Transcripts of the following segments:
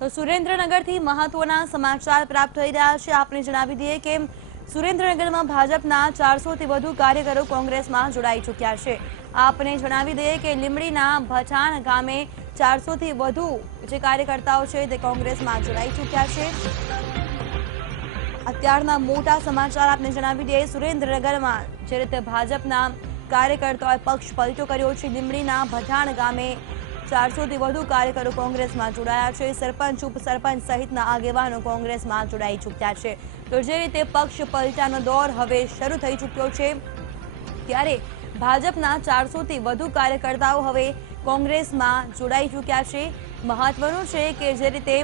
તો સુરેન્દ્રનગરથી મહત્વના સમાચાર પ્રાપ્ત થઈ રહ્યા છે। આપને જણાવી દઈએ કે સુરેન્દ્રનગરમાં ભાજપના 400થી વધુ કાર્યકરો કોંગ્રેસમાં જોડાઈ ચૂક્યા છે। આપને જણાવી દઈએ કે લીંબડીના ભચાણ ગામે 400થી વધુ જે કાર્યકર્તાઓ છે તે કોંગ્રેસમાં જોડાઈ ચૂક્યા છે। અત્યારના મોટા સમાચાર આપને જણાવી દઈએ, સુરેન્દ્રનગરમાં જે રીતે ભાજપના કાર્યકર્તાઓએ પક્ષ પલટો કર્યો છે। લીંબડીના ભચાણ ગામે 400થી વધુ કાર્યકરો કોંગ્રેસમાં જોડાયા છે। સરપંચ, ઉપસરપંચ સહિતના આગેવાનો કોંગ્રેસમાં જોડાઈ ચૂક્યા છે। તો જે રીતે પક્ષ પલટાનો દોર હવે શરૂ થઈ ચૂક્યો છે, ત્યારે ભાજપના 400થી વધુ કાર્યકર્તાઓ હવે કોંગ્રેસમાં જોડાઈ ચૂક્યા છે। મહત્વનું છે કે જે રીતે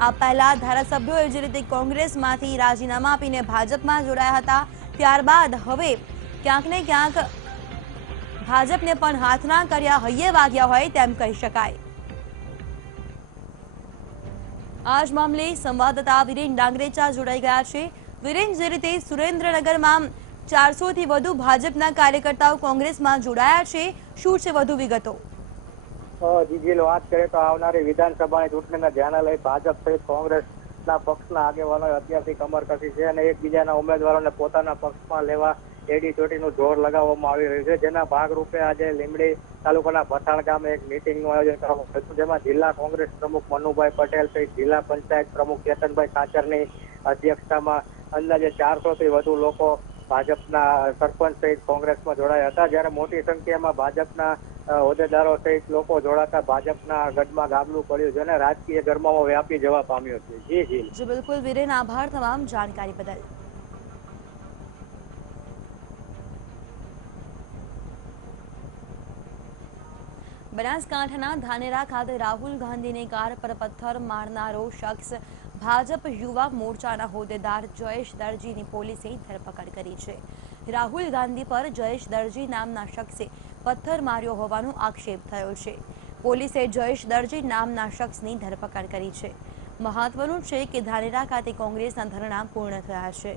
આ પહેલા ધારાસભ્યોએ જે રીતે કોંગ્રેસમાંથી રાજીનામા આપીને ભાજપમાં જોડાયા હતા, ત્યારબાદ હવે ક્યાંક ને ક્યાંક ભાજપને પણ હાથના કર્યા હૈયે વાગ્યા હોય તેમ કહી શકાય। આ જ મામલે સંવાદદાતા વિરેન ડાંગરેચા જોડાઈ ગયા છે। વિરેન, જે રીતે સુરેન્દ્રનગરમાં 400થી વધુ ભાજપના કાર્યકર્તાઓ કોંગ્રેસમાં જોડાયા છે, શું છે વધુ વિગતો? જીજીલ, વાત કરીએ તો આવનારી વિધાનસભાની ચૂંટણીને ધ્યાને લઈ ભાજપ સહિત કોંગ્રેસના પક્ષના આગેવાનોએ અત્યારથી કમર કસી છે અને એકબીજાના ઉમેદવારોને પોતાના પક્ષમાં લેવા એડી ચોટીનું જોર લગાવવામાં આવી રહ્યું છે। જેના ભાગરૂપે આજે લીંબડી તાલુકાના ભચાણ ગામે એક મિટિંગનું આયોજન કરવામાં આવ્યું હતું, જેમાં જિલ્લા કોંગ્રેસ પ્રમુખ મનુભાઈ પટેલ સહિત જિલ્લા પંચાયત પ્રમુખ કેતનભાઈ ખાચરની અધ્યક્ષતામાં અંદાજે 400થી વધુ લોકો ભાજપના સરપંચ સહિત કોંગ્રેસમાં જોડાયા હતા। જ્યારે મોટી સંખ્યામાં ભાજપના હોદ્દેદારો સહિત લોકો જોડાતા ભાજપના ગઢમાં ગાબડું પડ્યું છે અને રાજકીય ગરમાવો વ્યાપી જવા પામ્યો છે। જી બિલકુલ વિરેન, આભાર તમામ જાણકારી બદલ। બનાસકાંઠાના ધાનેરા ખાતે રાહુલ ગાંધીની કાર પર પથ્થર મારનારો શખ્સ ભાજપ યુવા મોરચાના હોદ્દેદાર જયેશ દરજીની પોલીસે ધરપકડ કરી છે। રાહુલ ગાંધી પર જયેશ દરજી નામના શખ્સે પથ્થર માર્યો હોવાનો આક્ષેપ થયો છે। પોલીસે જયેશ દરજી નામના શખ્સની ધરપકડ કરી છે। મહત્વનું છે કે ધાનેરા ખાતે કોંગ્રેસના ધરણા પૂર્ણ થયા છે।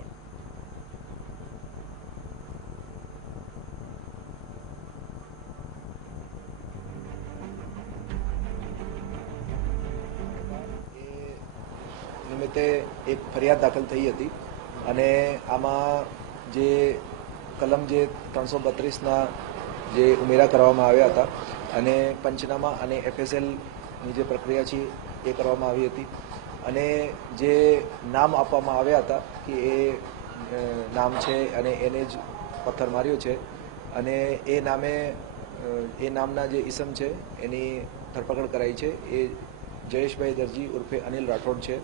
નિમિત્તે એક ફરિયાદ દાખલ થઈ હતી અને આમાં જે કલમ જે 332ના જે ઉમેરા કરવામાં આવ્યા હતા અને પંચનામા અને FSLની જે પ્રક્રિયા છે એ કરવામાં આવી હતી અને જે નામ આપવામાં આવ્યા હતા કે એ નામ છે અને એને જ પથ્થર માર્યો છે અને એ નામના જે ઈસમ છે એની ધરપકડ કરાઈ છે। એ જયેશભાઈ દરજી ઉર્ફે અનિલ રાઠોડ છે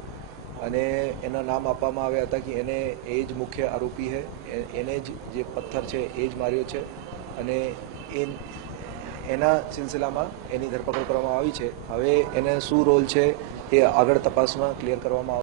અને એના નામ આપવામાં આવ્યા હતા કે એને એ જ મુખ્ય આરોપી છે, એને જ જે પથ્થર છે એ જ માર્યો છે અને એના સિલસિલામાં એની ધરપકડ કરવામાં આવી છે। હવે એને શું રોલ છે એ આગળ તપાસમાં ક્લિયર કરવામાં આવશે।